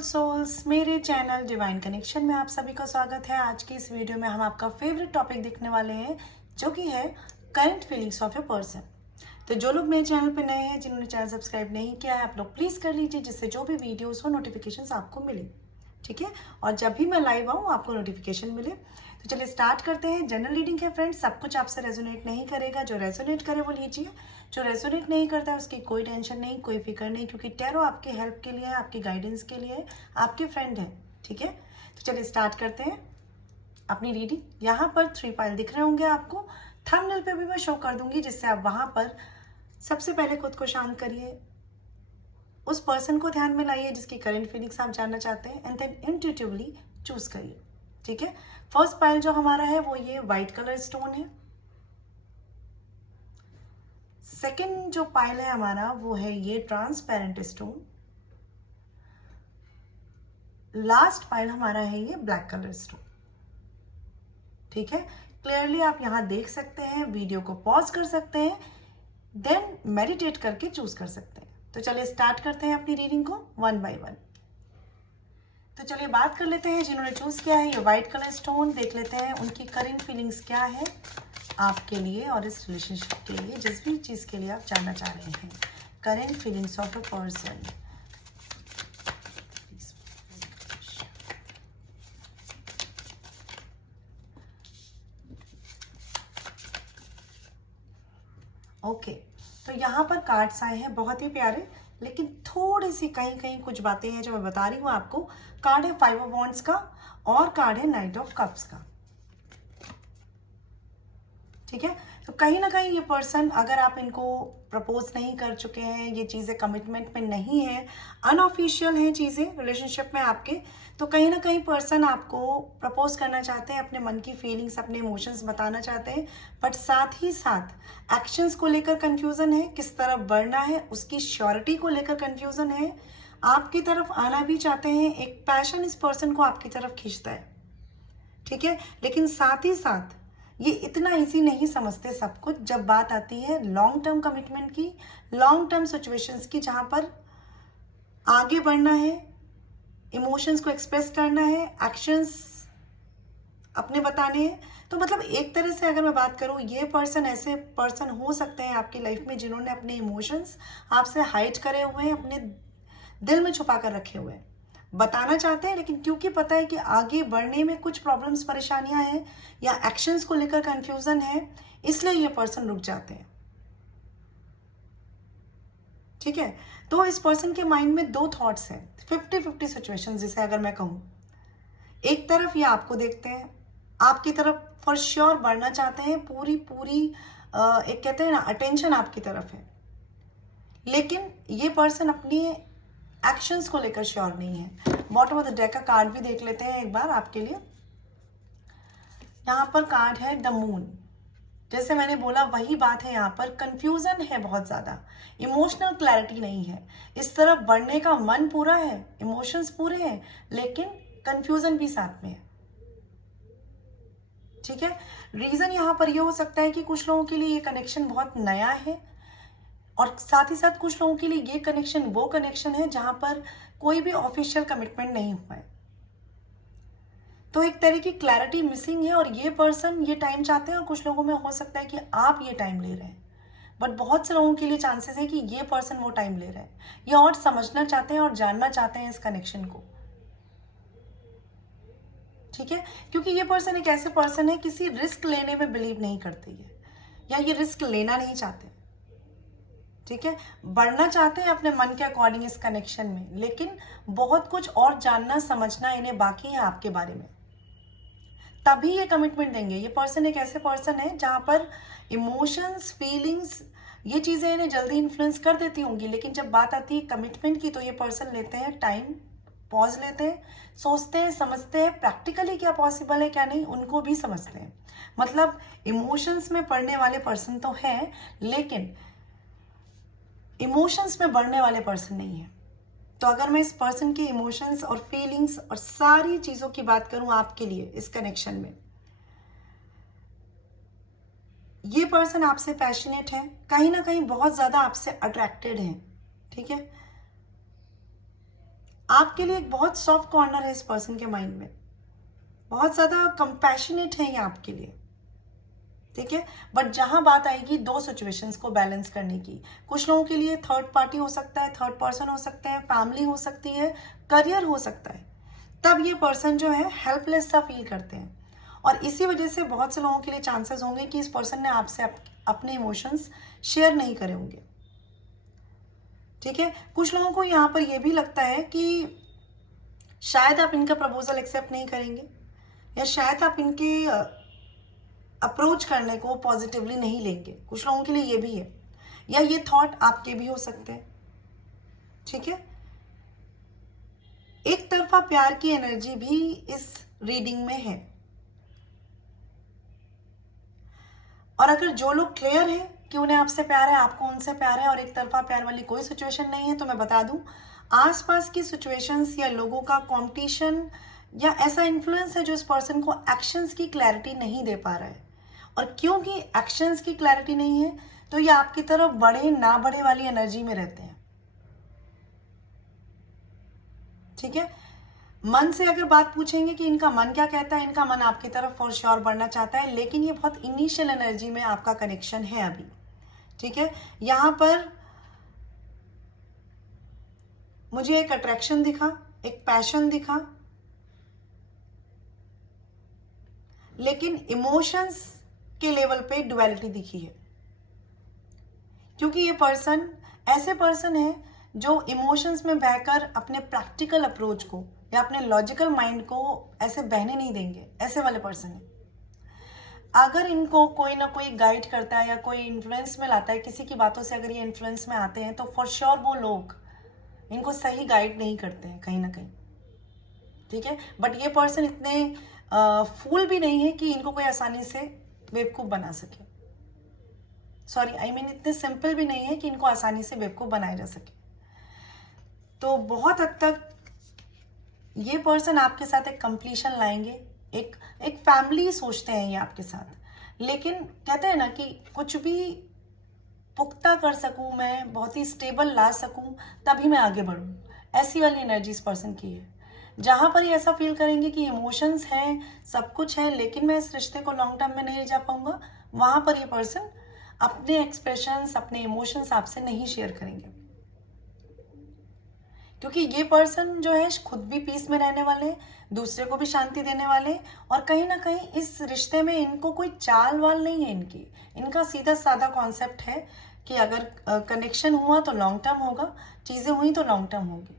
Beautiful souls, मेरे channel divine connection में आप सभी का स्वागत है। आज की इस वीडियो में हम आपका फेवरेट टॉपिक देखने वाले हैं, जो कि है current feelings of a person. तो जो लोग मेरे चैनल पे नए हैं, जिन्होंने चैनल सब्सक्राइब नहीं किया है, आप लोग प्लीज कर लीजिए, जिससे जो भी वीडियोस हो नोटिफिकेशन आपको मिले, ठीक है। और जब भी मैं लाइव आऊँ आपको नोटिफिकेशन मिले। तो चलिए स्टार्ट करते हैं। जनरल रीडिंग है फ्रेंड्स, सब कुछ आपसे रेजोनेट नहीं करेगा। जो रेजोनेट करे वो लीजिए, जो रेजोनेट नहीं करता है उसकी कोई टेंशन नहीं, कोई फिक्र नहीं, क्योंकि टैरो आपके हेल्प के लिए है, आपकी गाइडेंस के लिए है, आपके फ्रेंड है, ठीक है। तो चलिए स्टार्ट करते हैं अपनी रीडिंग। यहाँ पर 3 पाइल दिख रहे होंगे आपको, थंबनेल पे भी मैं शो कर दूंगी, जिससे आप वहां पर सबसे पहले खुद को शांत करिए, उस पर्सन को ध्यान में लाइए जिसकी करंट फीलिंग्स आप जानना चाहते हैं, एंड देन इंट्यूटिवली चूज करिए, ठीक है। फर्स्ट पाइल जो हमारा है वो ये व्हाइट कलर स्टोन है। सेकंड जो पाइल है हमारा वो है ये ट्रांसपेरेंट स्टोन। लास्ट पाइल हमारा है ये ब्लैक कलर स्टोन, ठीक है। क्लियरली आप यहां देख सकते हैं, वीडियो को पॉज कर सकते हैं, देन मेडिटेट करके चूज कर सकते हैं। तो चलिए स्टार्ट करते हैं अपनी रीडिंग को वन बाय वन। तो चलिए बात कर लेते हैं जिन्होंने चूज किया है ये व्हाइट कलर स्टोन। देख लेते हैं उनकी करंट फीलिंग्स क्या है आपके लिए और इस रिलेशनशिप के लिए, जिस भी चीज के लिए आप जानना चाह रहे हैं। Current feelings of a person. Okay, तो यहाँ पर कार्ड्स आए हैं बहुत ही प्यारे, लेकिन थोड़ी सी कहीं कहीं कुछ बातें हैं जो मैं बता रही हूँ आपको। कार्ड है 5 ऑफ वॉन्ड्स का और कार्ड है नाइट ऑफ कप्स का, ठीक है। तो कहीं ना कहीं ये पर्सन, अगर आप इनको प्रपोज नहीं कर चुके हैं, ये चीज़ें कमिटमेंट में नहीं है, अनऑफिशियल हैं चीज़ें रिलेशनशिप में आपके, तो कहीं ना कहीं पर्सन आपको प्रपोज करना चाहते हैं, अपने मन की फीलिंग्स, अपने इमोशंस बताना चाहते हैं, बट साथ ही साथ एक्शंस को लेकर कंफ्यूजन है, किस तरफ बढ़ना है उसकी श्योरिटी को लेकर कंफ्यूजन है। आपकी तरफ आना भी चाहते हैं, एक पैशन इस पर्सन को आपकी तरफ खींचता है, ठीक है। लेकिन साथ ही साथ ये इतना इजी नहीं समझते सब कुछ, जब बात आती है लॉन्ग टर्म कमिटमेंट की, लॉन्ग टर्म सिचुएशंस की, जहां पर आगे बढ़ना है, इमोशंस को एक्सप्रेस करना है, एक्शंस अपने बताने हैं। तो मतलब एक तरह से अगर मैं बात करूं, ये पर्सन ऐसे पर्सन हो सकते हैं आपकी लाइफ में जिन्होंने अपने इमोशंस आपसे हाइड करे हुए हैं, अपने दिल में छुपा कर रखे हुए हैं, बताना चाहते हैं, लेकिन क्योंकि पता है कि आगे बढ़ने में कुछ प्रॉब्लम्स, परेशानियां हैं या एक्शंस को लेकर कंफ्यूजन है, इसलिए ये पर्सन रुक जाते हैं, ठीक है। तो इस पर्सन के माइंड में 2 थॉट्स हैं, 50-50 सिचुएशन जिसे अगर मैं कहूं। एक तरफ ये आपको देखते हैं, आपकी तरफ फॉर श्योर बढ़ना चाहते हैं, पूरी पूरी एक कहते हैं ना अटेंशन आपकी तरफ है, लेकिन ये पर्सन अपनी एक्शंस को लेकर श्योर नहीं है। बॉटम ऑफ द डेक का कार्ड भी देख लेते हैं एक बार आपके लिए। यहां पर कार्ड है द मून। जैसे मैंने बोला वही बात है, यहाँ पर कंफ्यूजन है बहुत ज्यादा, इमोशनल क्लैरिटी नहीं है। इस तरफ बढ़ने का मन पूरा है, इमोशंस पूरे हैं, लेकिन कंफ्यूजन भी साथ में है, ठीक है। रीजन यहाँ पर यह हो सकता है कि कुछ लोगों के लिए ये कनेक्शन बहुत नया है, और साथ ही साथ कुछ लोगों के लिए ये कनेक्शन वो कनेक्शन है जहां पर कोई भी ऑफिशियल कमिटमेंट नहीं हुआ है। तो एक तरह की क्लैरिटी मिसिंग है, और ये पर्सन ये टाइम चाहते हैं, और कुछ लोगों में हो सकता है कि आप ये टाइम ले रहे हैं, बट बहुत से लोगों के लिए चांसेस है कि ये पर्सन वो टाइम ले रहा है, ये और समझना चाहते हैं और जानना चाहते हैं इस कनेक्शन को, ठीक है। क्योंकि ये पर्सन एक ऐसे पर्सन है, किसी रिस्क लेने में बिलीव नहीं करते है, या ये रिस्क लेना नहीं चाहते, ठीक है। बढ़ना चाहते हैं अपने मन के अकॉर्डिंग इस कनेक्शन में, लेकिन बहुत कुछ और जानना समझना इन्हें बाकी है आपके बारे में, तभी ये कमिटमेंट देंगे। ये पर्सन एक ऐसे पर्सन है जहां पर इमोशंस, फीलिंग्स, ये चीजें इन्हें जल्दी इन्फ्लुएंस कर देती होंगी, लेकिन जब बात आती है कमिटमेंट की, तो ये पर्सन लेते हैं टाइम, पॉज लेते हैं, सोचते हैं, समझते हैं, प्रैक्टिकली क्या पॉसिबल है क्या नहीं उनको भी समझते हैं। मतलब इमोशंस में पढ़ने वाले पर्सन तो है, लेकिन इमोशंस में बढ़ने वाले पर्सन नहीं है। तो अगर मैं इस पर्सन के इमोशंस और फीलिंग्स और सारी चीजों की बात करूं आपके लिए इस कनेक्शन में, ये पर्सन आपसे पैशनेट है, कहीं ना कहीं बहुत ज्यादा आपसे अट्रैक्टेड है, ठीक है। आपके लिए एक बहुत सॉफ्ट कॉर्नर है इस पर्सन के माइंड में, बहुत ज़्यादा कंपैशनेट है ये आपके लिए, ठीक है। बट जहां बात आएगी दो सिचुएशंस को बैलेंस करने की, कुछ लोगों के लिए थर्ड पार्टी हो सकता है, थर्ड पर्सन हो सकता है, फैमिली हो सकती है, करियर हो सकता है, तब ये पर्सन जो है हेल्पलेस सा फील करते हैं। और इसी वजह से बहुत से लोगों के लिए चांसेस होंगे कि इस पर्सन ने आपसे अपने इमोशंस शेयर नहीं करे होंगे, ठीक है। कुछ लोगों को यहाँ पर यह भी लगता है कि शायद आप इनका प्रपोजल एक्सेप्ट नहीं करेंगे, या शायद आप इनके अप्रोच करने को पॉजिटिवली नहीं लेंगे। कुछ लोगों के लिए ये भी है, या ये थॉट आपके भी हो सकते हैं, ठीक है। एक तरफा प्यार की एनर्जी भी इस रीडिंग में है। और अगर जो लोग क्लियर है कि उन्हें आपसे प्यार है, आपको उनसे प्यार है, और एक तरफा प्यार वाली कोई सिचुएशन नहीं है, तो मैं बता दूं, आसपास की सिचुएशंस या लोगों का कंपटीशन या ऐसा इन्फ्लुएंस है जो इस पर्सन को एक्शंस की क्लैरिटी नहीं दे पा रहा है। और क्योंकि एक्शंस की क्लैरिटी नहीं है, तो ये आपकी तरफ बढ़े ना बढ़े वाली एनर्जी में रहते हैं, ठीक है। मन से अगर बात पूछेंगे कि इनका मन क्या कहता है, इनका मन आपकी तरफ फॉर श्योर बढ़ना चाहता है, लेकिन ये बहुत इनिशियल एनर्जी में आपका कनेक्शन है अभी, ठीक है। यहां पर मुझे एक अट्रैक्शन दिखा, एक पैशन दिखा, लेकिन इमोशंस के लेवल पे डुअलिटी दिखी है, क्योंकि ये पर्सन ऐसे पर्सन है जो इमोशंस में बहकर अपने प्रैक्टिकल अप्रोच को या अपने लॉजिकल माइंड को ऐसे बहने नहीं देंगे, ऐसे वाले पर्सन है। अगर इनको कोई ना कोई गाइड करता है या कोई इन्फ्लुएंस में लाता है, किसी की बातों से अगर ये इन्फ्लुएंस में आते हैं, तो फॉर श्योर वो लोग इनको सही गाइड नहीं करते हैं कहीं ना कहीं, ठीक है। बट ये पर्सन इतने फूल भी नहीं है कि इनको कोई आसानी से बेवकूफ़ बना सके, सॉरी आई मीन इतने सिंपल भी नहीं है कि इनको आसानी से बेवकूफ़ बनाया जा सके। तो बहुत हद तक ये पर्सन आपके साथ एक कंप्लीशन लाएंगे, एक फैमिली सोचते हैं ये आपके साथ, लेकिन कहते हैं ना कि कुछ भी पुख्ता कर सकूं मैं, बहुत ही स्टेबल ला सकूं, तभी मैं आगे बढ़ूं, ऐसी वाली एनर्जी इस पर्सन की है। जहां पर ये ऐसा फील करेंगे कि इमोशंस हैं, सब कुछ है, लेकिन मैं इस रिश्ते को लॉन्ग टर्म में नहीं ले जा पाऊंगा, वहां पर ये पर्सन अपने एक्सप्रेशंस, अपने इमोशंस आपसे नहीं शेयर करेंगे, क्योंकि ये पर्सन जो है खुद भी पीस में रहने वाले, दूसरे को भी शांति देने वाले, और कहीं ना कहीं इस रिश्ते में इनको कोई चाल वाल नहीं है इनका सीधा साधा कॉन्सेप्ट है कि अगर कनेक्शन हुआ तो लॉन्ग टर्म होगा, चीज़ें हुई तो लॉन्ग टर्म होगी।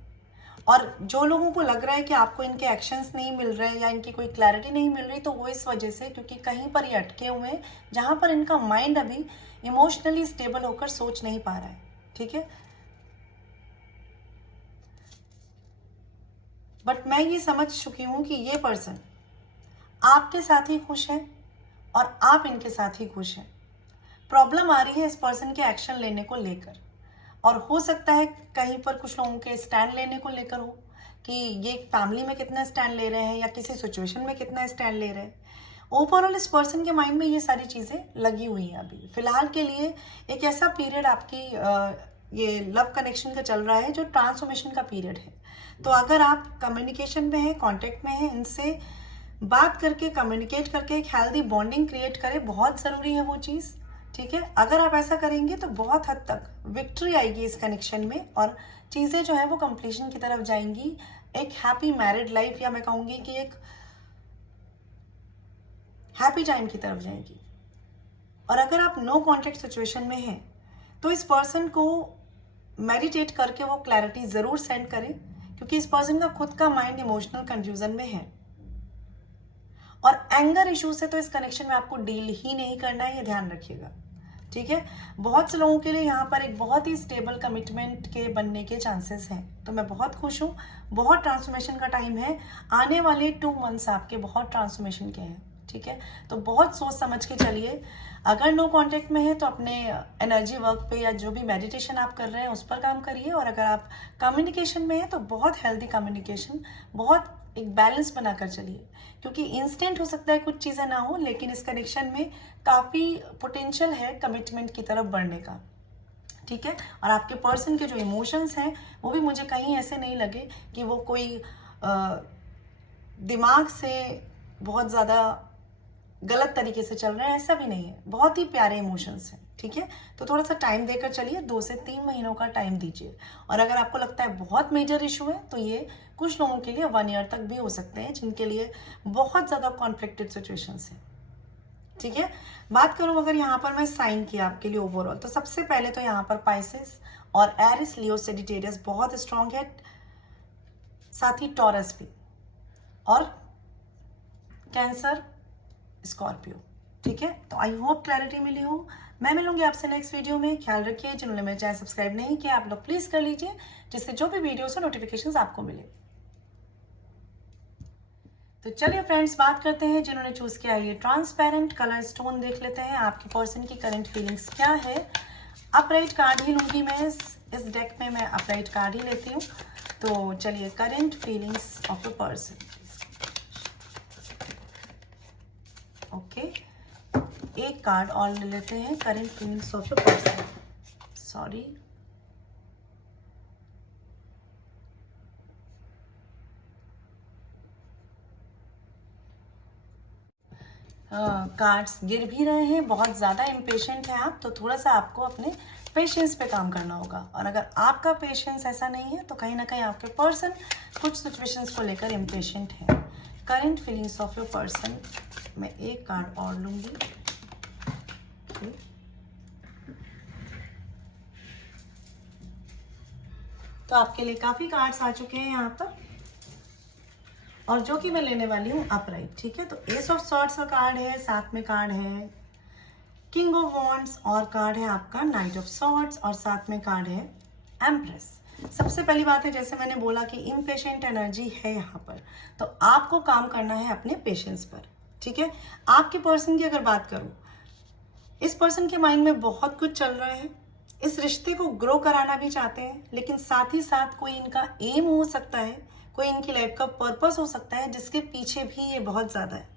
और जो लोगों को लग रहा है कि आपको इनके एक्शंस नहीं मिल रहे या इनकी कोई क्लैरिटी नहीं मिल रही, तो वो इस वजह से क्योंकि कहीं पर ये अटके हुए हैं जहाँ पर इनका माइंड अभी इमोशनली स्टेबल होकर सोच नहीं पा रहा है, ठीक है। बट मैं ये समझ चुकी हूँ कि ये पर्सन आपके साथ ही खुश है और आप इनके साथ ही खुश हैं। प्रॉब्लम आ रही है इस पर्सन के एक्शन लेने को लेकर, और हो सकता है कहीं पर कुछ लोगों के स्टैंड लेने को लेकर हो कि ये फैमिली में कितना स्टैंड ले रहे हैं या किसी सिचुएशन में कितना स्टैंड ले रहे हैं। ओवरऑल इस पर्सन के माइंड में ये सारी चीज़ें लगी हुई हैं। अभी फिलहाल के लिए एक ऐसा पीरियड आपकी ये लव कनेक्शन का चल रहा है जो ट्रांसफॉर्मेशन का पीरियड है। तो अगर आप कम्युनिकेशन में हैं, कांटेक्ट में हैं, इनसे बात करके, कम्युनिकेट करके एक हेल्दी बॉन्डिंग क्रिएट करें, बहुत ज़रूरी है वो चीज़, ठीक है। अगर आप ऐसा करेंगे तो बहुत हद तक विक्ट्री आएगी इस कनेक्शन में, और चीज़ें जो है वो कंप्लीशन की तरफ जाएंगी, एक हैप्पी मैरिड लाइफ, या मैं कहूँगी कि एक हैप्पी टाइम की तरफ जाएगी। और अगर आप नो कॉन्टेक्ट सिचुएशन में हैं तो इस पर्सन को मेडिटेट करके वो क्लैरिटी ज़रूर सेंड करें, क्योंकि इस पर्सन का खुद का माइंड इमोशनल कंफ्यूजन में है। और एंगर इशू से तो इस कनेक्शन में आपको डील ही नहीं करना है, ये ध्यान रखिएगा, ठीक है। बहुत से लोगों के लिए यहाँ पर एक बहुत ही स्टेबल कमिटमेंट के बनने के चांसेस हैं। तो मैं बहुत खुश हूँ, बहुत ट्रांसफॉर्मेशन का टाइम है, आने वाले 2 मंथ्स आपके बहुत ट्रांसफॉर्मेशन के हैं, ठीक है। तो बहुत सोच समझ के चलिए। अगर नो कांटेक्ट में है तो अपने एनर्जी वर्क पे या जो भी मेडिटेशन आप कर रहे हैं उस पर काम करिए, और अगर आप कम्युनिकेशन में है तो बहुत हेल्दी कम्युनिकेशन, बहुत एक बैलेंस बनाकर चलिए, क्योंकि इंस्टेंट हो सकता है कुछ चीज़ें ना हो, लेकिन इस कनेक्शन में काफ़ी पोटेंशियल है कमिटमेंट की तरफ बढ़ने का, ठीक है। और आपके पर्सन के जो इमोशंस हैं वो भी मुझे कहीं ऐसे नहीं लगे कि वो कोई दिमाग से बहुत ज़्यादा गलत तरीके से चल रहे हैं, ऐसा भी नहीं है। बहुत ही प्यारे इमोशंस हैं, ठीक है। तो थोड़ा सा टाइम देकर चलिए, 2 से 3 महीनों का टाइम दीजिए। और अगर आपको लगता है बहुत मेजर इशू है तो ये कुछ लोगों के लिए 1 ईयर तक भी हो सकते हैं, जिनके लिए बहुत ज़्यादा कॉन्फ्लिक्टेड सिचुएशंस हैं, ठीक है। बात करूं अगर यहाँ पर मैं साइन किया आपके लिए ओवरऑल, तो सबसे पहले तो यहाँ पर पाइसेस और एरिस, लियो, सेजिटेरियस बहुत स्ट्रांग है, साथ ही टॉरस भी, और कैंसर, स्कॉर्पियो, ठीक है। तो आई होप क्लैरिटी मिली हो। मैं मिलूंगी आपसे नेक्स्ट वीडियो में। ख्याल रखिए, जिन्होंने मेरे चैनल सब्सक्राइब नहीं किया आप लोग प्लीज कर लीजिए, जिससे जो भी वीडियोस हो नोटिफिकेशंस आपको मिले। तो चलिए फ्रेंड्स, बात करते हैं जिन्होंने चूज किया ये ट्रांसपेरेंट कलर स्टोन। देख लेते हैं आपके पर्सन की करंट फीलिंग्स क्या है। अपराइट कार्ड ही लूंगी मैं इस डेक में, मैं अपराइट कार्ड ही लेती हूँ। तो चलिए, current feelings of the person. Okay, एक कार्ड और ले लेते हैं, current feelings of the person. Sorry, cards गिर भी रहे हैं, बहुत ज़्यादा इम्पेशेंट है आप, तो थोड़ा सा आपको अपने पेशेंस पे काम करना होगा। और अगर आपका पेशेंस ऐसा नहीं है तो कहीं ना कहीं आपके पर्सन कुछ सिचुएशंस को लेकर इम्पेशेंट है। Current feelings of your person, मैं एक कार्ड और लूंगी। तो आपके लिए काफ़ी कार्ड्स आ चुके हैं यहाँ पर, और जो कि मैं लेने वाली हूँ अपराइट, ठीक है। तो एस ऑफ सॉर्ड्स का कार्ड है, साथ में कार्ड है किंग ऑफ वॉन्ड्स, और कार्ड है आपका नाइट ऑफ सॉर्ड्स, और साथ में कार्ड है एम्प्रेस। सबसे पहली बात है, जैसे मैंने बोला कि इम्पेशेंट एनर्जी है यहाँ पर, तो आपको काम करना है अपने पेशेंस पर, ठीक है। आपके पर्सन की अगर बात करूँ, इस पर्सन के माइंड में बहुत कुछ चल रहा है, इस रिश्ते को ग्रो कराना भी चाहते हैं, लेकिन साथ ही साथ कोई इनका एम हो सकता है, कोई इनकी लाइफ का पर्पस हो सकता है, जिसके पीछे भी ये बहुत ज्यादा है,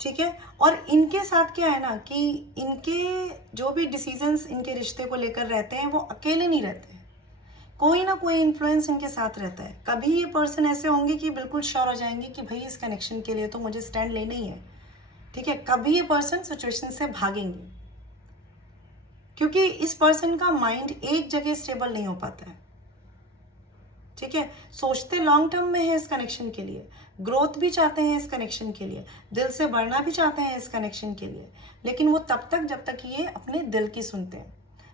ठीक है। और इनके साथ क्या है ना कि इनके जो भी डिसीजंस इनके रिश्ते को लेकर रहते हैं, वो अकेले नहीं रहते हैं, कोई ना कोई इन्फ्लुएंस इनके साथ रहता है। कभी ये पर्सन ऐसे होंगे कि बिल्कुल श्योर हो जाएंगे कि भाई इस कनेक्शन के लिए तो मुझे स्टैंड लेना ही है, ठीक है। कभी ये पर्सन सिचुएशन से भागेंगे, क्योंकि इस पर्सन का माइंड एक जगह स्टेबल नहीं हो पाता है, ठीक है। सोचते लॉन्ग टर्म में है इस कनेक्शन के लिए, ग्रोथ भी चाहते हैं इस कनेक्शन के लिए, दिल से बढ़ना भी चाहते हैं इस कनेक्शन के लिए, लेकिन वो तब तक जब तक ये अपने दिल की सुनते हैं।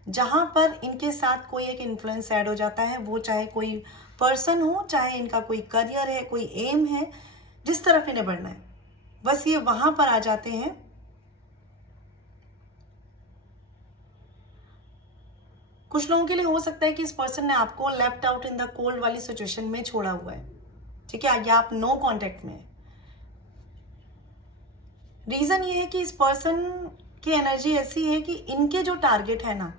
जहां पर इनके साथ कोई एक इन्फ्लुएंस ऐड हो जाता है, वो चाहे कोई पर्सन हो, चाहे इनका कोई करियर है, कोई एम है, जिस तरफ इन्हें बढ़ना है, बस ये वहां पर आ जाते हैं। कुछ लोगों के लिए हो सकता है कि इस पर्सन ने आपको left out in the cold वाली सिचुएशन में छोड़ा हुआ है, ठीक है, या आप नो कांटेक्ट में। रीजन ये है कि इस पर्सन की एनर्जी ऐसी है कि इनके जो टारगेट है ना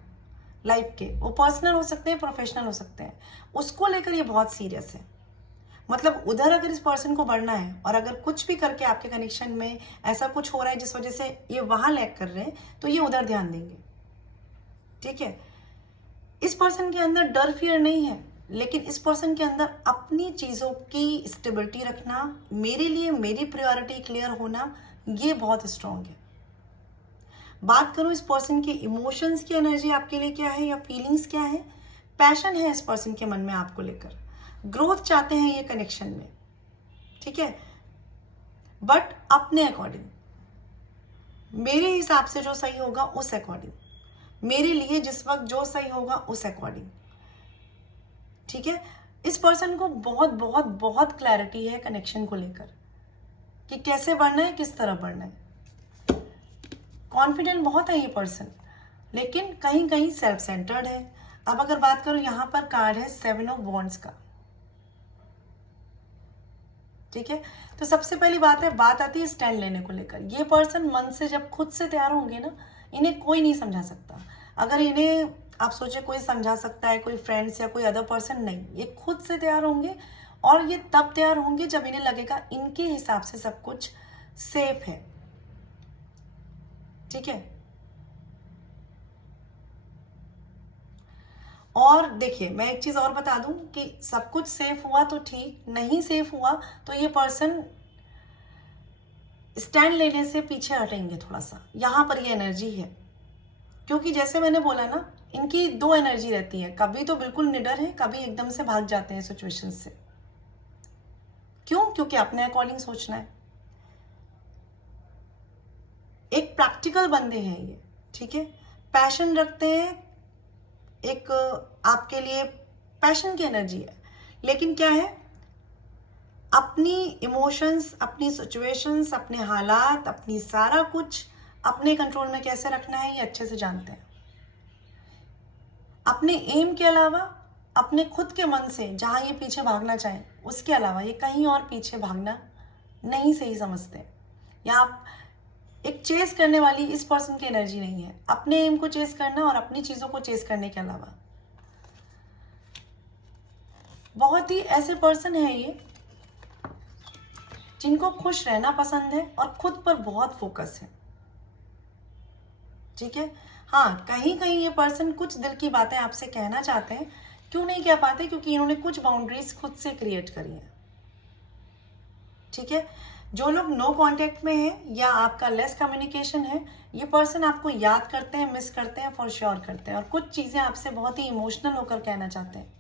लाइफ के, वो पर्सनल हो सकते हैं, प्रोफेशनल हो सकते हैं, उसको लेकर ये बहुत सीरियस है। मतलब उधर अगर इस पर्सन को बढ़ना है, और अगर कुछ भी करके आपके कनेक्शन में ऐसा कुछ हो रहा है जिस वजह से ये वहां लैग कर रहे हैं, तो ये उधर ध्यान देंगे, ठीक है। इस पर्सन के अंदर डर फियर नहीं है, लेकिन इस पर्सन के अंदर अपनी चीजों की स्टेबिलिटी रखना, मेरे लिए मेरी प्रायोरिटी क्लियर होना, ये बहुत स्ट्रांग है। बात करूं इस पर्सन के इमोशंस की एनर्जी आपके लिए क्या है या फीलिंग्स क्या है। पैशन है इस पर्सन के मन में आपको लेकर, ग्रोथ चाहते हैं ये कनेक्शन में, ठीक है, बट अपने अकॉर्डिंग, मेरे हिसाब से जो सही होगा उस अकॉर्डिंग, मेरे लिए जिस वक्त जो सही होगा उस अकॉर्डिंग, ठीक है। इस पर्सन को बहुत बहुत बहुत क्लैरिटी है कनेक्शन को लेकर कि कैसे बढ़ना है, किस तरह बढ़ना है। कॉन्फिडेंट बहुत है ये पर्सन, लेकिन कहीं कहीं सेल्फ सेंटर्ड है। अब अगर बात करूं, यहां पर कार्ड है 7 ऑफ वॉन्ड्स का, ठीक है। तो सबसे पहली बात आती है स्टैंड लेने को लेकर। ये पर्सन मन से जब खुद से तैयार होंगे ना, इन्हें कोई नहीं समझा सकता। अगर इन्हें आप सोचे कोई समझा सकता है, कोई फ्रेंड्स या कोई अदर पर्सन, नहीं, ये खुद से तैयार होंगे, और ये तब तैयार होंगे जब इन्हें लगेगा इनके हिसाब से सब कुछ सेफ है, ठीक है। और देखिए मैं एक चीज और बता दूं कि सब कुछ सेफ हुआ तो ठीक, नहीं सेफ हुआ तो ये पर्सन स्टैंड लेने से पीछे हटेंगे थोड़ा सा, यहां पर ये एनर्जी है। क्योंकि जैसे मैंने बोला ना, इनकी दो एनर्जी रहती है, कभी तो बिल्कुल निडर है, कभी एकदम से भाग जाते हैं सिचुएशन से। क्यों? क्योंकि अपने अकॉर्डिंग सोचना है। एक प्रैक्टिकल बंदे हैं ये, ठीक है, पैशन रखते हैं, एक आपके लिए पैशन की एनर्जी है, लेकिन क्या है, अपनी इमोशंस, अपनी सिचुएशंस, अपने हालात, अपनी सारा कुछ अपने कंट्रोल में कैसे रखना है ये अच्छे से जानते हैं। अपने एम के अलावा अपने खुद के मन से जहां ये पीछे भागना चाहें, उसके अलावा ये कहीं और पीछे भागना नहीं सही समझते। या आप एक चेस करने वाली इस पर्सन की एनर्जी नहीं है, अपने एम को चेस करना और अपनी चीजों को चेस करने के अलावा। बहुत ही ऐसे पर्सन है ये जिनको खुश रहना पसंद है और खुद पर बहुत फोकस है, ठीक है। हाँ, कहीं कहीं ये पर्सन कुछ दिल की बातें आपसे कहना चाहते हैं, क्यों नहीं कह पाते, क्योंकि इन्होंने कुछ बाउंड्रीज खुद से क्रिएट करी है, ठीक है। जो लोग नो कांटेक्ट में है या आपका लेस कम्युनिकेशन है, ये पर्सन आपको याद करते हैं, मिस करते हैं, फॉर श्योर करते हैं, और कुछ चीजें आपसे बहुत ही इमोशनल होकर कहना चाहते हैं,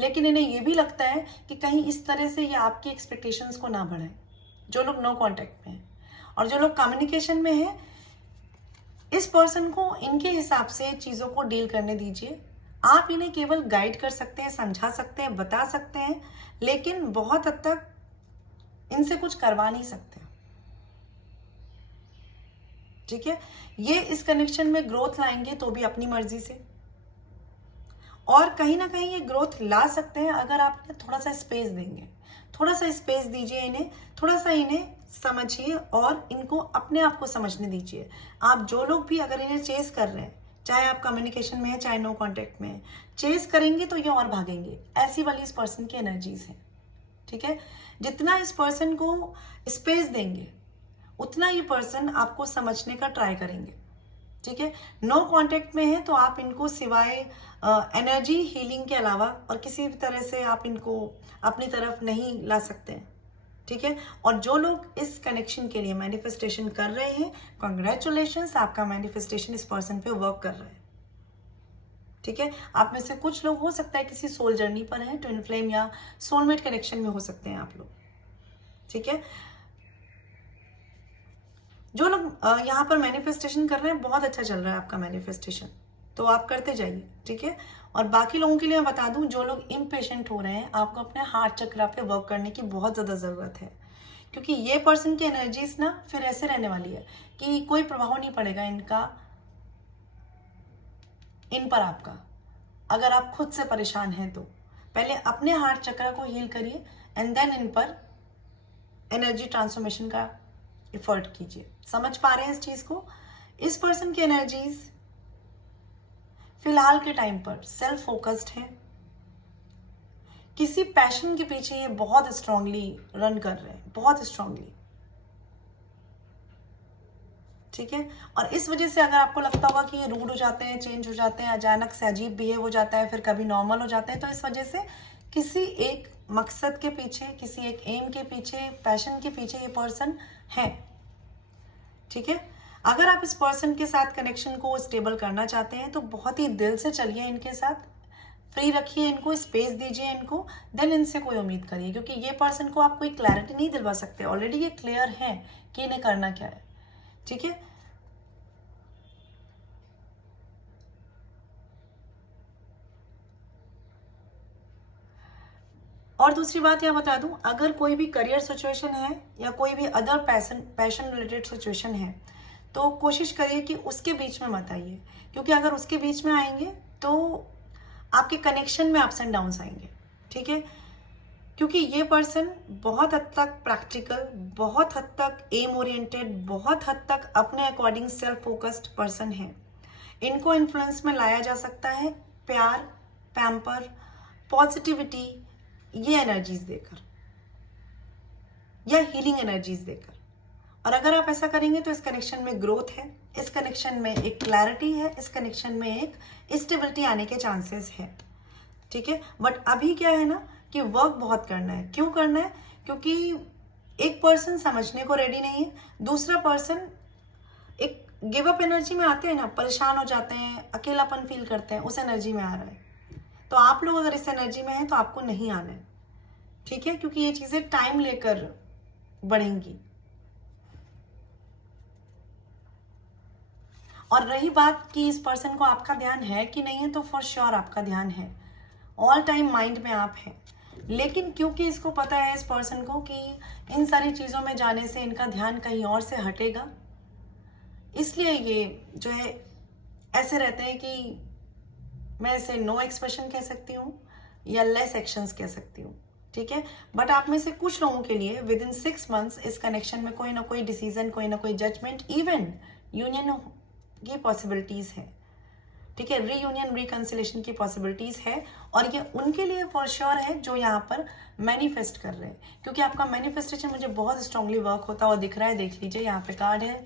लेकिन इन्हें ये भी लगता है कि कहीं इस तरह से ये आपकी एक्सपेक्टेशंस को ना बढ़ाए। जो लोग नो कांटेक्ट में है, और जो लोग कम्युनिकेशन में है, इस पर्सन को इनके हिसाब से चीजों को डील करने दीजिए। आप इन्हें केवल गाइड कर सकते हैं, समझा सकते हैं, बता सकते हैं, लेकिन बहुत हद तक इनसे कुछ करवा नहीं सकते, ठीक है। ये इस कनेक्शन में ग्रोथ लाएंगे तो भी अपनी मर्जी से, और कहीं ना कहीं ये ग्रोथ ला सकते हैं अगर आप इन्हें थोड़ा सा स्पेस देंगे। थोड़ा सा स्पेस दीजिए इन्हें, थोड़ा सा इन्हें समझिए और इनको अपने आप को समझने दीजिए। आप जो लोग भी अगर इन्हें चेस कर रहे हैं, चाहे आप कम्युनिकेशन में है चाहे नो कांटेक्ट में है, चेस करेंगे तो ये और भागेंगे। ऐसी वाली इस पर्सन की एनर्जीज है, ठीक है। जितना इस पर्सन को स्पेस देंगे उतना ये पर्सन आपको समझने का ट्राई करेंगे, ठीक है। नो कांटेक्ट में है तो आप इनको सिवाय एनर्जी हीलिंग के अलावा और किसी भी तरह से आप इनको अपनी तरफ नहीं ला सकते हैं, ठीक है। और जो लोग इस कनेक्शन के लिए मैनिफेस्टेशन कर रहे हैं, कॉन्ग्रेचुलेशंस, आपका मैनिफेस्टेशन इस पर्सन पे वर्क कर रहा है, ठीक है। आप में से कुछ लोग हो सकता है किसी सोल जर्नी पर हैं, ट्विन फ्लेम या सोलमेट कनेक्शन में हो सकते हैं आप लोग, ठीक है। जो लोग यहाँ पर मैनिफेस्टेशन कर रहे हैं, बहुत अच्छा चल रहा है आपका मैनिफेस्टेशन, तो आप करते जाइए, ठीक है। और बाकी लोगों के लिए मैं बता दूं, जो लोग इम्पेशेंट हो रहे हैं, आपको अपने हार्ट चक्र पे वर्क करने की बहुत ज्यादा जरूरत है, क्योंकि ये पर्सन की एनर्जीज ना फिर ऐसे रहने वाली है कि कोई प्रभाव नहीं पड़ेगा इनका इन पर आपका। अगर आप खुद से परेशान हैं तो पहले अपने हार्ट चक्र को हील करिए एंड देन इन पर एनर्जी ट्रांसफॉर्मेशन का एफर्ट कीजिए। समझ पा रहे हैं इस चीज को? इस पर्सन की एनर्जीज फिलहाल के टाइम पर सेल्फ फोकस्ड है, किसी पैशन के पीछे ये बहुत स्ट्रांगली रन कर रहे हैं, बहुत स्ट्रांगली, ठीक है। और इस वजह से अगर आपको लगता होगा कि ये रूड हो जाते हैं, चेंज हो जाते हैं, अचानक से अजीब बिहेव हो जाता है, फिर कभी नॉर्मल हो जाते हैं, तो इस वजह से किसी एक मकसद के पीछे, किसी एक एम के पीछे, पैशन के पीछे ये पर्सन है, ठीक है। अगर आप इस पर्सन के साथ कनेक्शन को स्टेबल करना चाहते हैं तो बहुत ही दिल से चलिए इनके साथ, फ्री रखिए इनको, स्पेस दीजिए इनको, देन इनसे कोई उम्मीद करिए, क्योंकि ये पर्सन को आप कोई क्लैरिटी नहीं दिलवा सकते, ऑलरेडी ये क्लियर है कि इन्हें करना क्या है, ठीक है। और दूसरी बात यह बता दूं, अगर कोई भी करियर सिचुएशन है या कोई भी अदर पैशन रिलेटेड सिचुएशन है, तो कोशिश करिए कि उसके बीच में मत आइए, क्योंकि अगर उसके बीच में आएंगे तो आपके कनेक्शन में अप्स एंड डाउन्स आएंगे, ठीक है। क्योंकि ये पर्सन बहुत हद तक प्रैक्टिकल, बहुत हद तक एम ओरिएंटेड, बहुत हद तक अपने अकॉर्डिंग सेल्फ फोकस्ड पर्सन है। इनको इन्फ्लुएंस में लाया जा सकता है प्यार, पैम्पर, पॉजिटिविटी, ये एनर्जीज देकर या हीलिंग एनर्जीज देकर। और अगर आप ऐसा करेंगे तो इस कनेक्शन में ग्रोथ है, इस कनेक्शन में एक क्लैरिटी है, इस कनेक्शन में एक स्टेबिलिटी आने के चांसेस है। ठीक है। बट अभी क्या है ना कि वर्क बहुत करना है। क्यों करना है? क्योंकि एक पर्सन समझने को रेडी नहीं है, दूसरा पर्सन एक गिव अप एनर्जी में आते हैं ना, परेशान हो जाते हैं, अकेलापन फील करते हैं, उस एनर्जी में आ रहा है। तो आप लोग अगर इस एनर्जी में हैं तो आपको नहीं आना है, ठीक है, क्योंकि ये चीजें टाइम लेकर बढ़ेंगी। और रही बात कि इस पर्सन को आपका ध्यान है कि नहीं है, तो फॉर श्योर आपका ध्यान है, ऑल टाइम माइंड में आप हैं। लेकिन क्योंकि इसको पता है इस पर्सन को कि इन सारी चीजों में जाने से इनका ध्यान कहीं और से हटेगा, इसलिए ये जो है ऐसे रहते हैं कि मैं इसे नो एक्सप्रेशन कह सकती हूँ या लेस एक्शंस कह सकती हूँ, ठीक है। बट आप में से कुछ लोगों के लिए विद इन 6 मंथ्स इस कनेक्शन में कोई ना कोई डिसीजन, कोई ना कोई जजमेंट, इवन यूनियन की पॉसिबिलिटीज है, ठीक है, रीयूनियन, रिकंसिलेशन की पॉसिबिलिटीज है। और ये उनके लिए फॉर श्योर है जो यहाँ पर मैनिफेस्ट कर रहे हैं, क्योंकि आपका मैनिफेस्टेशन मुझे बहुत स्ट्रांगली वर्क होता हुआ दिख रहा है। देख लीजिए, यहाँ पे कार्ड है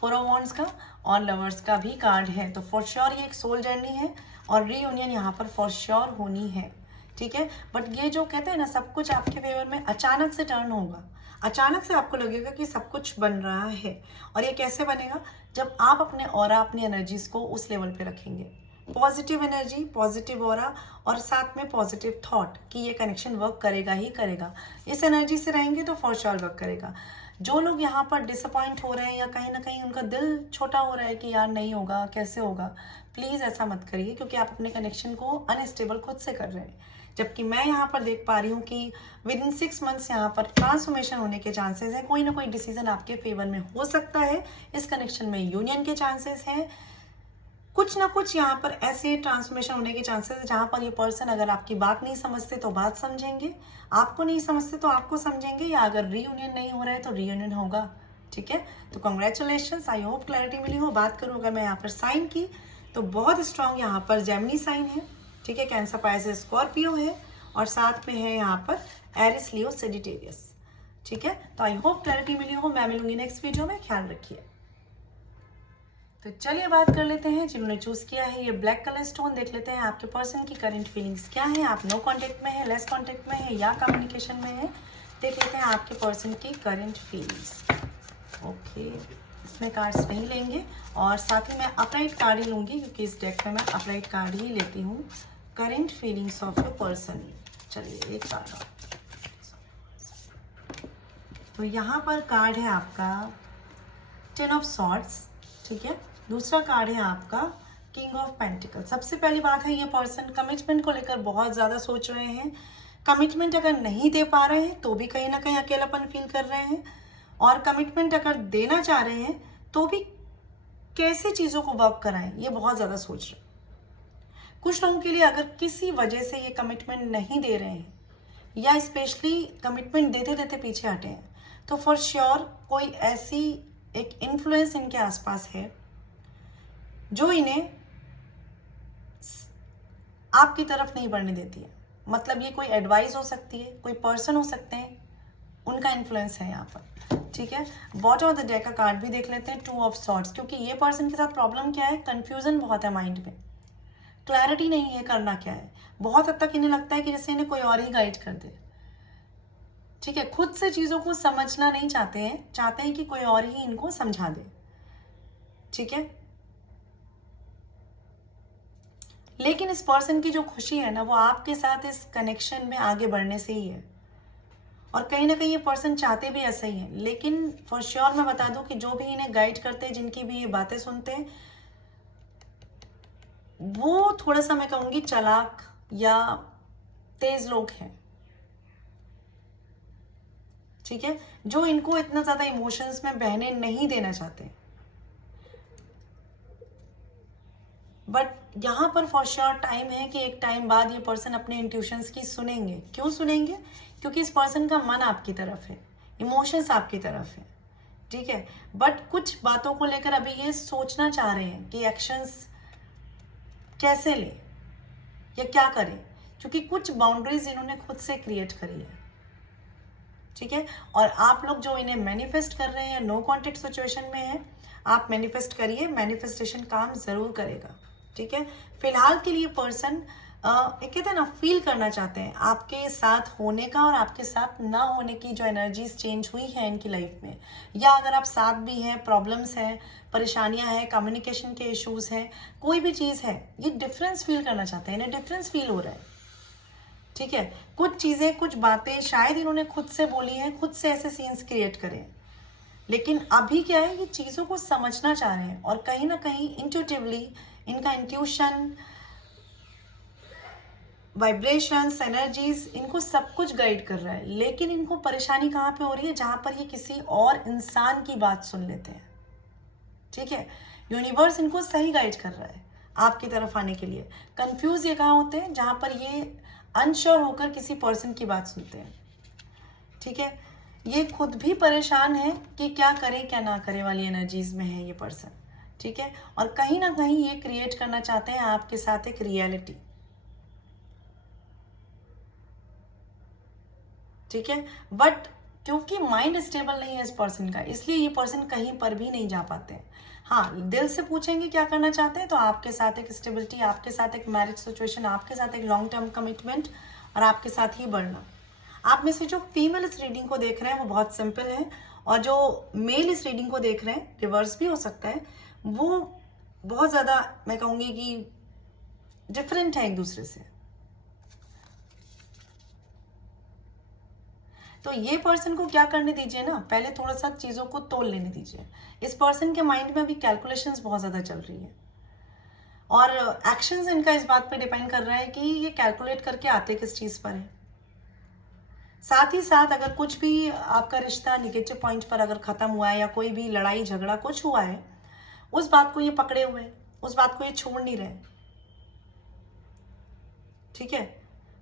4 ऑफ वॉन्ड्स का और लवर्स का भी कार्ड है। तो फॉर श्योर ये एक सोल जर्नी है और रीयूनियन यहाँ पर फॉर श्योर होनी है, ठीक है। बट ये जो कहते हैं ना, सब कुछ आपके फेवर में अचानक से टर्न होगा, अचानक से आपको लगेगा कि सब कुछ बन रहा है। और ये कैसे बनेगा? जब आप अपने ऑरा, अपनी एनर्जीज को उस लेवल पे रखेंगे, पॉजिटिव एनर्जी, पॉजिटिव ऑरा और साथ में पॉजिटिव थॉट कि ये कनेक्शन वर्क करेगा ही करेगा। इस एनर्जी से रहेंगे तो फॉर श्योर वर्क करेगा। जो लोग यहाँ पर डिसअपॉइंट हो रहे हैं या कहीं ना कहीं उनका दिल छोटा हो रहा है कि यार नहीं होगा, कैसे होगा, प्लीज ऐसा मत करिए, क्योंकि आप अपने कनेक्शन को अनस्टेबल खुद से कर रहे हैं। जबकि मैं यहाँ पर देख पा रही हूँ कि विद इन 6 मंथ्स यहाँ पर ट्रांसफॉर्मेशन होने के चांसेस हैं। कोई ना कोई डिसीजन आपके फेवर में हो सकता है। इस कनेक्शन में यूनियन के चांसेस हैं। कुछ ना कुछ यहाँ पर ऐसे ट्रांसफॉर्मेशन होने के चांसेस है जहाँ पर ये पर्सन अगर आपकी बात नहीं समझते तो बात समझेंगे, आपको नहीं समझते तो आपको समझेंगे, या अगर रीयूनियन नहीं हो रहा है तो रीयूनियन होगा, ठीक है। तो कॉन्ग्रेचुलेशन, आई होप क्लैरिटी मिली हो। बात करूँ अगर मैं यहाँ पर साइन की तो बहुत स्ट्रांग यहाँ पर जेमिनी साइन है, ठीक है, कैंसर, पाइसेस, स्कॉर्पियो है और साथ में है यहाँ पर एरिस, लियो, सेजिटेरियस, ठीक है। तो आई होप क्लैरिटी मिली हो। मैं मिलूंगी नेक्स्ट वीडियो में, ख्याल रखिए। तो चलिए बात कर लेते हैं जिन्होंने चूज किया है ये ब्लैक कलर स्टोन। देख लेते हैं आपके पर्सन की करंट फीलिंग्स क्या है। आप नो कांटेक्ट में है, लेस कांटेक्ट में है या कम्युनिकेशन में है। देख लेते हैं आपके पर्सन की करंट फीलिंग्स। ओके, इसमें कार्ड्स नहीं लेंगे और साथ ही मैं अपराइट कार्ड ही लूंगी, क्योंकि इस डेक में मैं अपराइट कार्ड ही लेती हूँ। Current feelings of your person. चलिए एक कार्ड और। तो यहाँ पर कार्ड है आपका 10 ऑफ सॉर्ड्स, ठीक है। दूसरा कार्ड है आपका किंग ऑफ पेंटिकल। सबसे पहली बात है, ये पर्सन कमिटमेंट को लेकर बहुत ज़्यादा सोच रहे हैं। कमिटमेंट अगर नहीं दे पा रहे हैं तो भी कहीं ना कहीं अकेलापन फील कर रहे हैं, और कमिटमेंट अगर देना चाह रहे हैं तो भी कैसे चीज़ों को वर्क कराएं, ये बहुत ज़्यादा सोच रहे हैं। कुछ लोगों के लिए अगर किसी वजह से ये कमिटमेंट नहीं दे रहे हैं या स्पेशली कमिटमेंट देते देते पीछे हटे हैं, तो फॉर श्योर कोई ऐसी एक इन्फ्लुएंस इनके आसपास है जो इन्हें आपकी तरफ नहीं बढ़ने देती है। मतलब ये कोई एडवाइस हो सकती है, कोई पर्सन हो सकते हैं, उनका इन्फ्लुएंस है यहाँ पर, ठीक है। बॉटम ऑफ द डेक का कार्ड भी देख लेते हैं, 2 ऑफ सॉर्ड्स, क्योंकि ये पर्सन के साथ प्रॉब्लम क्या है, कंफ्यूजन बहुत है माइंड में, क्लैरिटी नहीं है करना क्या है। बहुत हद तक इन्हें लगता है कि जैसे इन्हें कोई और ही गाइड कर दे, ठीक है। खुद से चीज़ों को समझना नहीं चाहते हैं, चाहते हैं कि कोई और ही इनको समझा दे, ठीक है। लेकिन इस पर्सन की जो खुशी है ना, वो आपके साथ इस कनेक्शन में आगे बढ़ने से ही है। और कहीं ना कहीं ये पर्सन चाहते भी ऐसा ही है। लेकिन फॉर श्योर मैं बता दूं कि जो भी इन्हें गाइड करते हैं, जिनकी भी ये बातें सुनते हैं, वो थोड़ा सा मैं कहूंगी चालाक या तेज लोग हैं, ठीक है, जो इनको इतना ज्यादा इमोशंस में बहने नहीं देना चाहते। बट यहाँ पर फॉर श्योर टाइम है कि एक टाइम बाद ये पर्सन अपने इंट्यूशंस की सुनेंगे। क्यों सुनेंगे? क्योंकि इस पर्सन का मन आपकी तरफ है, इमोशंस आपकी तरफ है, ठीक है। बट कुछ बातों को लेकर अभी ये सोचना चाह रहे हैं कि एक्शंस कैसे ले या क्या करें, क्योंकि कुछ बाउंड्रीज इन्होंने खुद से क्रिएट करी है, ठीक है। और आप लोग जो इन्हें मैनिफेस्ट कर रहे हैं या नो कॉन्टेक्ट सिचुएशन में है, आप मैनिफेस्ट करिए, मैनिफेस्टेशन काम जरूर करेगा, ठीक है। फिलहाल के लिए पर्सन एक कहते हैं ना, फील करना चाहते हैं आपके साथ होने का और आपके साथ ना होने की जो एनर्जीज चेंज हुई है इनकी लाइफ में, या अगर आप साथ भी हैं, प्रॉब्लम्स हैं, परेशानियां हैं, कम्युनिकेशन के इश्यूज हैं, कोई भी चीज़ है, ये डिफरेंस फील करना चाहते हैं, इन्हें डिफरेंस फील हो रहा है। ठीक है, कुछ चीज़ें, कुछ बातें शायद इन्होंने खुद से बोली हैं, खुद से ऐसे सीन्स क्रिएट करें, लेकिन अभी क्या है, ये चीज़ों को समझना चाह रहे हैं और कहीं ना कहीं इंट्यूटिवली इनका इंट्यूशन, वाइब्रेशंस, एनर्जीज, इनको सब कुछ गाइड कर रहा है। लेकिन इनको परेशानी कहाँ पे हो रही है, जहां पर ये किसी और इंसान की बात सुन लेते हैं। ठीक है, यूनिवर्स इनको सही गाइड कर रहा है आपकी तरफ आने के लिए। कंफ्यूज ये कहाँ होते हैं, जहां पर ये अनश्योर होकर किसी पर्सन की बात सुनते हैं। ठीक है, ये खुद भी परेशान है कि क्या करें क्या ना करें वाली एनर्जीज में है ये पर्सन। ठीक है, और कहीं ना कहीं ये क्रिएट करना चाहते हैं आपके साथ एक रियलिटी। ठीक है, बट क्योंकि माइंड स्टेबल नहीं है इस पर्सन का, इसलिए ये पर्सन कहीं पर भी नहीं जा पाते हैं। हाँ, दिल से पूछेंगे क्या करना चाहते हैं, तो आपके साथ एक स्टेबिलिटी, आपके साथ एक मैरिज सिचुएशन, आपके साथ एक लॉन्ग टर्म कमिटमेंट और आपके साथ ही बढ़ना। आप में से जो फीमेल इस रीडिंग को देख रहे हैं वो बहुत सिंपल है, और जो मेल इस रीडिंग को देख रहे हैं, रिवर्स भी हो सकता है, वो बहुत ज़्यादा मैं कहूँगी कि डिफरेंट है एक दूसरे से। तो ये पर्सन को क्या करने दीजिए ना, पहले थोड़ा सा चीज़ों को तोल लेने दीजिए। इस पर्सन के माइंड में अभी कैलकुलेशंस बहुत ज़्यादा चल रही है, और एक्शंस इनका इस बात पे डिपेंड कर रहा है कि ये कैलकुलेट करके आते किस चीज़ पर है। साथ ही साथ अगर कुछ भी आपका रिश्ता निगेटिव पॉइंट पर अगर ख़त्म हुआ है, या कोई भी लड़ाई झगड़ा कुछ हुआ है, उस बात को ये पकड़े हुए हैं, उस बात को ये छोड़ नहीं रहे। ठीक है,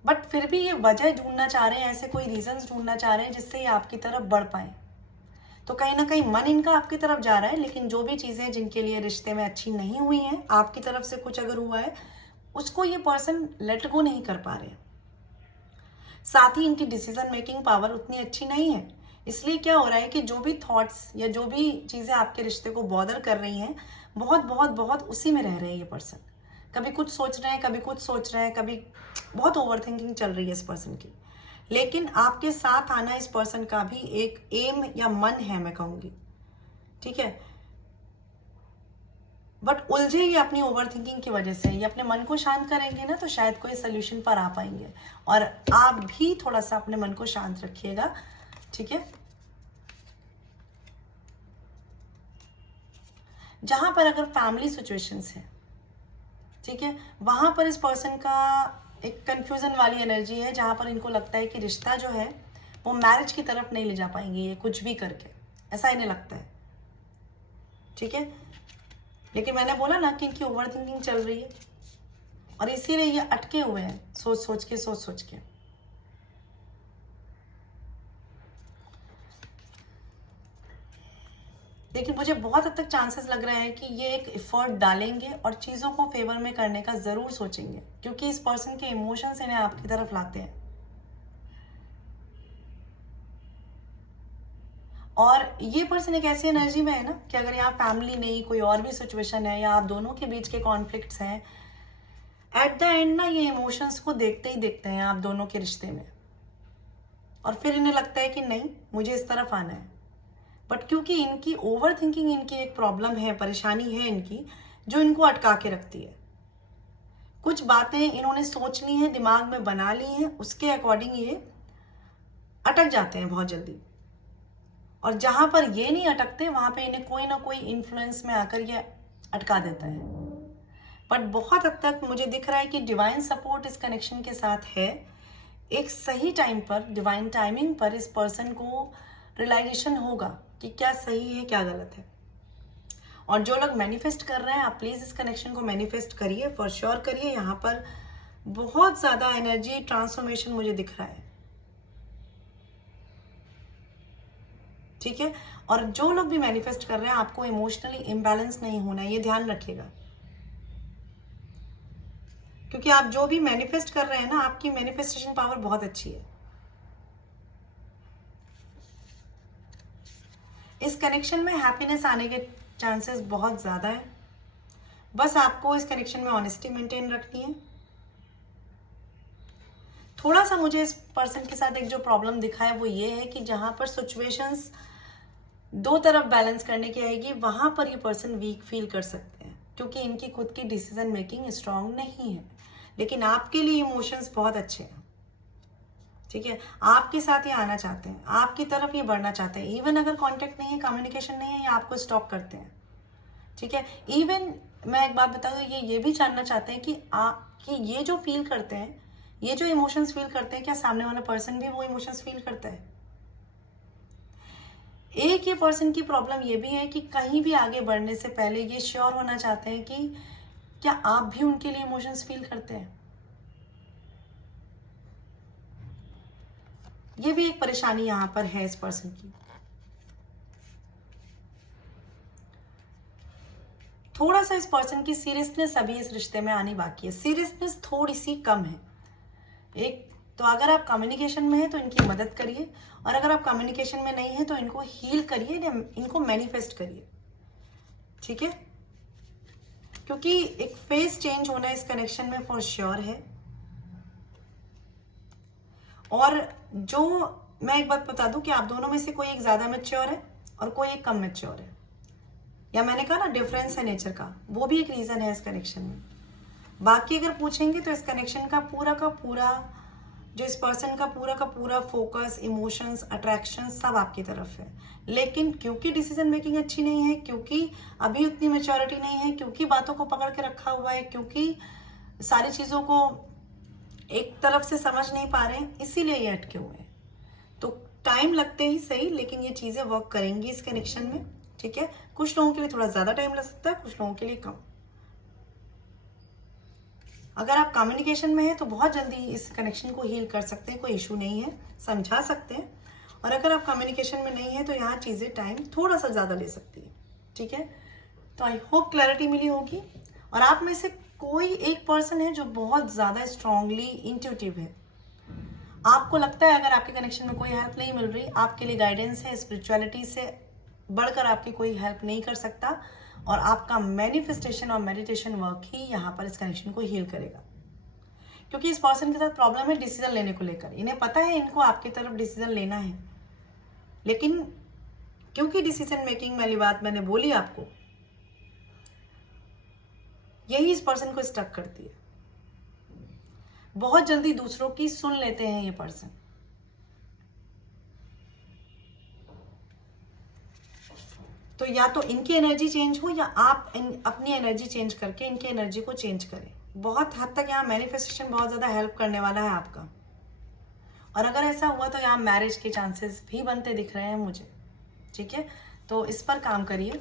बट फिर भी ये वजह ढूंढना चाह रहे हैं, ऐसे कोई रीजंस ढूंढना चाह रहे हैं जिससे ये आपकी तरफ बढ़ पाए। तो कहीं ना कहीं मन इनका आपकी तरफ जा रहा है, लेकिन जो भी चीज़ें जिनके लिए रिश्ते में अच्छी नहीं हुई हैं, आपकी तरफ से कुछ अगर हुआ है, उसको ये पर्सन लेट गो नहीं कर पा रहे। साथ ही इनकी डिसीजन मेकिंग पावर उतनी अच्छी नहीं है, इसलिए क्या हो रहा है कि जो भी थॉट्स या जो भी चीज़ें आपके रिश्ते को बॉदर कर रही हैं, बहुत बहुत बहुत उसी में रह रहे हैं ये पर्सन। कभी कुछ सोच रहे हैं, कभी कुछ सोच रहे हैं, कभी बहुत ओवर थिंकिंग चल रही है इस पर्सन की। लेकिन आपके साथ आना इस पर्सन का भी एक एम या मन है, मैं कहूँगी। ठीक है, बट उलझे ये अपनी ओवर थिंकिंग की वजह से। ये अपने मन को शांत करेंगे ना, तो शायद कोई सोल्यूशन पर आ पाएंगे। और आप भी थोड़ा सा अपने मन को शांत रखिएगा। ठीक है, जहां पर अगर फैमिली सिचुएशंस है, ठीक है, वहां पर इस पर्सन का एक कंफ्यूजन वाली एनर्जी है, जहां पर इनको लगता है कि रिश्ता जो है वो मैरिज की तरफ नहीं ले जा पाएंगे ये कुछ भी करके, ऐसा इन्हें लगता है। ठीक है, लेकिन मैंने बोला ना कि इनकी ओवर थिंकिंग चल रही है, और इसीलिए ये अटके हुए हैं सोच सोच के, सोच सोच के। लेकिन मुझे बहुत हद तक चांसेस लग रहे हैं कि ये एक एफर्ट डालेंगे और चीज़ों को फेवर में करने का ज़रूर सोचेंगे, क्योंकि इस पर्सन के इमोशंस इन्हें आपकी तरफ लाते हैं। और ये पर्सन एक ऐसी एनर्जी में है ना कि अगर यहाँ फैमिली नहीं, कोई और भी सिचुएशन है, या आप दोनों के बीच के कॉन्फ्लिक्ट्स हैं, एट द एंड ना ये इमोशंस को देखते ही देखते हैं आप दोनों के रिश्ते में, और फिर इन्हें लगता है कि नहीं, मुझे इस तरफ आना है। बट क्योंकि इनकी ओवर थिंकिंग इनकी एक प्रॉब्लम है, परेशानी है इनकी, जो इनको अटका के रखती है। कुछ बातें इन्होंने सोच ली हैं, दिमाग में बना ली हैं, उसके अकॉर्डिंग ये अटक जाते हैं बहुत जल्दी। और जहां पर ये नहीं अटकते, वहां पे इन्हें कोई ना कोई इन्फ्लुएंस में आकर ये अटका देता है। बट बहुत हद तक मुझे दिख रहा है कि डिवाइन सपोर्ट इस कनेक्शन के साथ है। एक सही टाइम पर, डिवाइन टाइमिंग पर इस पर्सन को रियलाइजेशन होगा कि क्या सही है क्या गलत है। और जो लोग मैनिफेस्ट कर रहे हैं, आप प्लीज इस कनेक्शन को मैनिफेस्ट करिए, फॉर श्योर करिए। यहाँ पर बहुत ज्यादा एनर्जी ट्रांसफॉर्मेशन मुझे दिख रहा है। ठीक है, और जो लोग भी मैनिफेस्ट कर रहे हैं, आपको इमोशनली इम्बैलेंस नहीं होना है, ये ध्यान रखिएगा। क्योंकि आप जो भी मैनिफेस्ट कर रहे हैं ना, आपकी मैनिफेस्टेशन पावर बहुत अच्छी है। इस कनेक्शन में हैप्पीनेस आने के चांसेस बहुत ज़्यादा है। बस आपको इस कनेक्शन में ऑनेस्टी मेंटेन रखनी है। थोड़ा सा मुझे इस पर्सन के साथ एक जो प्रॉब्लम दिखा है वो ये है कि जहां पर सिचुएशंस दो तरफ बैलेंस करने की आएगी, वहां पर ये पर्सन वीक फील कर सकते हैं क्योंकि इनकी खुद की डिसीजन मेकिंग स्ट्रांग नहीं है। लेकिन आपके लिए इमोशंस बहुत अच्छे हैं, ठीक है। आपके साथ ये आना चाहते हैं, आपकी तरफ ये बढ़ना चाहते हैं। इवन अगर कांटेक्ट नहीं है, कम्युनिकेशन नहीं है, ये आपको स्टॉप करते हैं, ठीक है। इवन मैं एक बात बता दूं, ये भी जानना चाहते हैं कि ये जो फील करते हैं, ये जो इमोशंस फील करते हैं, क्या सामने वाला पर्सन भी वो इमोशंस फील करता है। एक ये पर्सन की प्रॉब्लम ये भी है कि कहीं भी आगे बढ़ने से पहले ये श्योर होना चाहते हैं कि क्या आप भी उनके लिए इमोशंस फील करते हैं। ये भी एक परेशानी यहां पर है इस पर्सन की। थोड़ा सा इस पर्सन की सीरियसनेस अभी इस रिश्ते में आनी बाकी है, सीरियसनेस थोड़ी सी कम है। एक तो अगर आप कम्युनिकेशन में हैं तो इनकी मदद करिए, और अगर आप कम्युनिकेशन में नहीं है तो इनको हील करिए, इनको मैनिफेस्ट करिए, ठीक है। क्योंकि एक फेस चेंज होना इस कनेक्शन में फॉर श्योर है। और जो मैं एक बात बता दूं कि आप दोनों में से कोई एक ज्यादा मैच्योर है और कोई एक कम मैच्योर है, या मैंने कहा ना डिफरेंस है नेचर का, वो भी एक रीजन है इस कनेक्शन में। बाकी अगर पूछेंगे तो इस कनेक्शन का पूरा जो इस पर्सन का पूरा फोकस, इमोशंस, अट्रैक्शन सब आपकी तरफ है। लेकिन क्योंकि डिसीजन मेकिंग अच्छी नहीं है, क्योंकि अभी उतनी मैच्योरिटी नहीं है, क्योंकि बातों को पकड़ के रखा हुआ है, क्योंकि सारी चीजों को एक तरफ से समझ नहीं पा रहे हैं, इसीलिए ये अटके हुए हैं। तो टाइम लगते ही सही, लेकिन ये चीजें वर्क करेंगी इस कनेक्शन में, ठीक है। कुछ लोगों के लिए थोड़ा ज्यादा टाइम लग सकता है, कुछ लोगों के लिए कम। अगर आप कम्युनिकेशन में हैं तो बहुत जल्दी इस कनेक्शन को हील कर सकते हैं, कोई इशू नहीं है, समझा सकते हैं। और अगर आप कम्युनिकेशन में नहीं है तो यहाँ चीजें टाइम थोड़ा सा ज्यादा ले सकती है, ठीक है। तो आई होप क्लैरिटी मिली होगी। और आप में से कोई एक पर्सन है जो बहुत ज्यादा स्ट्रांगली इंट्यूटिव है। आपको लगता है अगर आपके कनेक्शन में कोई हेल्प नहीं मिल रही, आपके लिए गाइडेंस है, स्पिरिचुअलिटी से बढ़कर आपकी कोई हेल्प नहीं कर सकता, और आपका मैनिफेस्टेशन और मेडिटेशन वर्क ही यहाँ पर इस कनेक्शन को हील करेगा। क्योंकि इस पर्सन के साथ प्रॉब्लम है डिसीजन लेने को लेकर। इन्हें पता है इनको आपकी तरफ डिसीजन लेना है, लेकिन क्योंकि डिसीजन मेकिंग वाली बात मैंने बोली आपको, यही इस पर्सन को स्टक करती है। बहुत जल्दी दूसरों की सुन लेते हैं ये पर्सन। तो या तो इनकी एनर्जी चेंज हो, या आप अपनी एनर्जी चेंज करके इनकी एनर्जी को चेंज करें। बहुत हद तक यहाँ मैनिफेस्टेशन बहुत ज्यादा हेल्प करने वाला है आपका। और अगर ऐसा हुआ तो यहाँ मैरिज के चांसेस भी बनते दिख रहे हैं मुझे, ठीक है। तो इस पर काम करिए।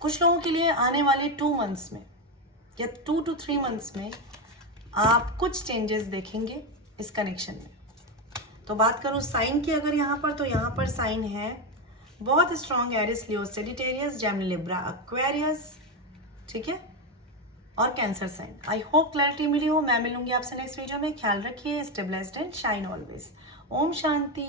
कुछ लोगों के लिए आने वाले 2 मंथ्स में या 2 to 3 मंथ्स में आप कुछ चेंजेस देखेंगे इस कनेक्शन में। तो बात करूं साइन की अगर यहाँ पर, तो यहाँ पर साइन है बहुत strong, Aries, Leo, Sagittarius, Gemini, Libra, Aquarius, ठीक है, और cancer sign. I hope clarity मिली हो। मैं मिलूंगी आपसे नेक्स्ट वीडियो में। ख्याल रखिए, stay blessed and shine always. ओम शांति।